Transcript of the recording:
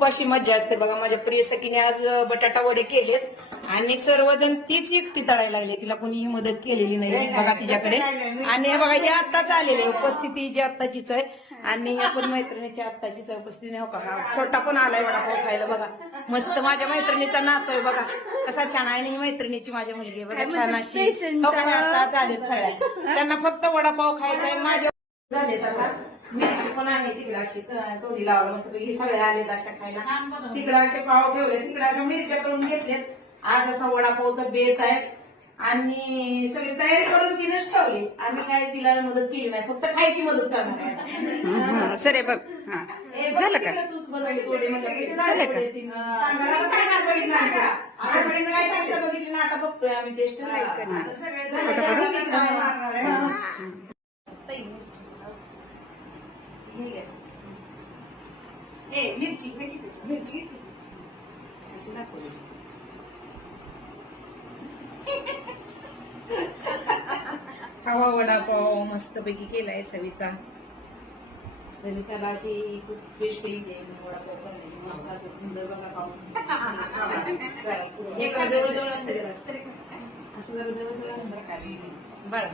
खूप अशी मजा असते बघा. माझ्या प्रिय सखीने आज बटाटा वडे केलेत आणि सर्वजण तीच एकटी तळायला लागली, तिला कोणीही मदत केलेली नाही बघा तिच्याकडे. आणि हे बघा हे आत्ताच आलेले, उपस्थिती जी आत्ताचीच आहे आणि या पण मैत्रिणीची आत्ताचीच उपस्थिती नाही. हो का, छोटा पण आलाय वडापाव खायला बघा. मस्त माझ्या मैत्रिणीचा नातू आहे बघा, कसा छान आहे. आणि मैत्रिणीची माझी मुलगी बघा छान अशी. आता झालेत सगळ्या, त्यांना फक्त वडापाव खायचा आहे. माझ्या झालेत आता मिरची पण आहे तिकडे अशी तोडी लावलं मस्त पैकी. सगळे आलेत अशा खायला. तिकडे असे पाव ठेवले, तिकडे अशा मिरच्या करून घेतल्यात. आज असा वडापावचा बेत आहे आणि सगळी तयारी करून तिनेच ठेवली. आम्ही काय तिला मदत केली नाही, फक्त खायची मदत करणार आहे. सरे बघ झालं का? तूच बनवली थोडी म्हणजे बघितली ना, आता बघतोय आम्ही टेस्ट. मिरची मिरची अशी दाखवली. खावा वडापाव मस्तपैकी केलाय सविता. सविताला अशी खूप टेस्ट केली वडापाव बनवली मस्त असं सुंदर बघा खाऊन. जवळ जवळ असं जरा जवळ बाळा